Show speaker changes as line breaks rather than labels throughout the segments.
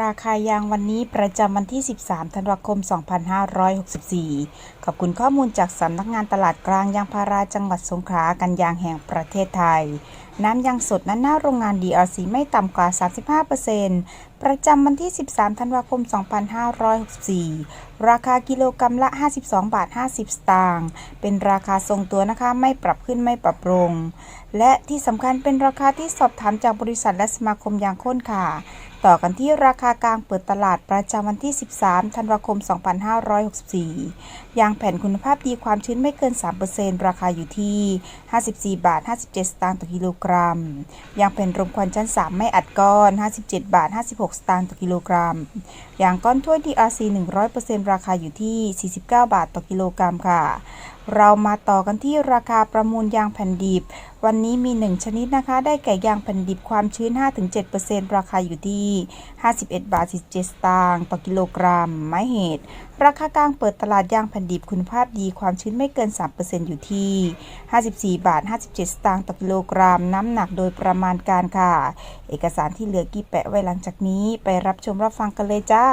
ราคายางวันนี้ประจำวันที่ 13 ธันวาคม 2564 ขอบคุณข้อมูลจากสำนักงานตลาดกลางยางพาราจังหวัดสงขลากันยางแห่งประเทศไทย น้ำยางสดนั้นหน้าโรงงาน DRC ไม่ต่ำกว่า 35%ประจำวันที่ 13 ธันวาคม 2564 ราคากิโลกรรัมละ 52 บาท 50 สตางค์ เป็นราคาทรงตัวนะคะ ไม่ปรับขึ้นไม่ปรับลง และที่สำคัญเป็นราคาที่สอบถามจากบริษัทและสมาคมยางข้นค่ะ ต่อกันที่ราคากลางเปิดตลาดประจำวันที่ 13 ธันวาคม 2564 ยางแผ่นคุณภาพดีความชื้นไม่เกิน 3%ราคาอยู่ที่ 54 บาท 57 สตางค์ต่อกิโลกรัมยางเป็นรมควันชั้น 3 ไม่อัดก้อน 57 บาท 56 สตางค์ต่อกิโลกรัม ยางก้อนถ้วย DRC 100%ราคาอยู่ที่ 49 บาทต่อกิโลกรัมค่ะเรามาต่อกันที่ราคาประมูลยางแผ่นดิบ วันนี้มี 1 ชนิดนะคะ ได้แก่ยางแผ่นดิบความชื้น 5-7%ราคาอยู่ที่ 51 บาท 47 สตางค์ต่อกิโลกรัม ไม้เหตุ ราคากลางเปิดตลาดยางแผ่นดิบคุณภาพดีความชื้นไม่เกิน 3%อยู่ที่ 54 บาท 57 สตางค์ต่อกิโลกรัม น้ำหนักโดยประมาณการค่ะ เอกสารที่เหลือกี่แปะไว้หลังจากนี้ ไปรับชมรับฟังกันเลยจ้า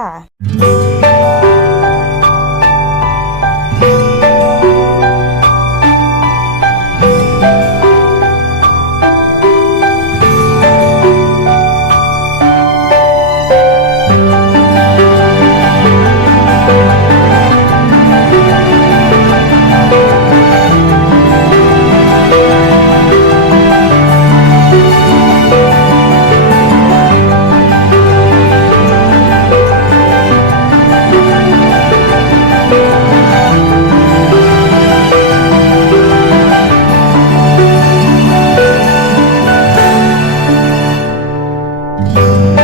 Thank you.